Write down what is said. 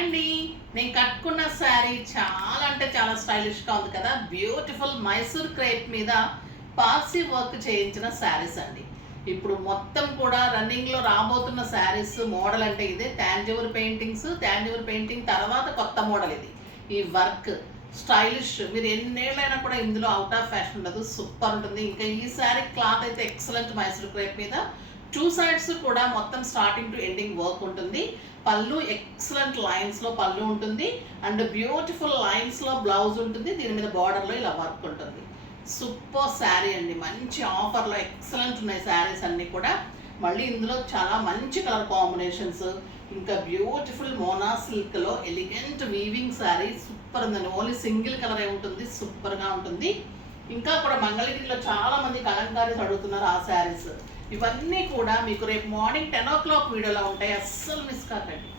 అండి, నేను కట్టుకున్న శారీ చాలా అంటే చాలా స్టైలిష్గా ఉంది కదా. బ్యూటిఫుల్ మైసూర్ క్రేప్ మీద పార్సీ వర్క్ చేయించిన శారీస్ అండి. ఇప్పుడు మొత్తం కూడా రన్నింగ్లో రాబోతున్న శారీస్ మోడల్ అంటే ఇదే. టాంజివర్ పెయింటింగ్ తర్వాత కొత్త మోడల్ ఇది. ఈ వర్క్ స్టైలిష్, మీరు ఎన్నేళ్ళైనా కూడా ఇందులో అవుట్ ఆఫ్ ఫ్యాషన్ ఉండదు. సూపర్ ఉంటుంది. ఇంకా ఈ శారీ క్లాత్ అయితే ఎక్సలెంట్. మైసూర్ క్రేప్ మీద 2 సైడ్స్ కూడా మొత్తం స్టార్టింగ్ టు ఎండింగ్ వర్క్ ఉంటుంది. పళ్ళు ఎక్సలెంట్ లైన్స్లో పళ్ళు ఉంటుంది అండ్ బ్యూటిఫుల్ లైన్స్లో బ్లౌజ్ ఉంటుంది. దీని మీద బార్డర్లో ఇలా వర్క్ ఉంటుంది. సూపర్ శారీ అండి. మంచి ఆఫర్లో ఎక్సలెంట్ ఉన్నాయి శారీస్ అన్నీ కూడా. మళ్ళీ ఇందులో చాలా మంచి కలర్ కాంబినేషన్స్, ఇంకా బ్యూటిఫుల్ మోనా సిల్క్లో ఎలిగెంట్ వీవింగ్ శారీ సూపర్ ఉందండి. ఓన్లీ సింగిల్ కలరే ఉంటుంది, సూపర్గా ఉంటుంది. ఇంకా కూడా మంగళగిరిలో చాలా మంది కలంకారీస్ అడుగుతున్నారు ఆ శారీస్. ఇవన్నీ కూడా మీకు రేపు మార్నింగ్ 10 o'clock వీడియోలో ఉంటాయి, అస్సలు మిస్ కాకండి.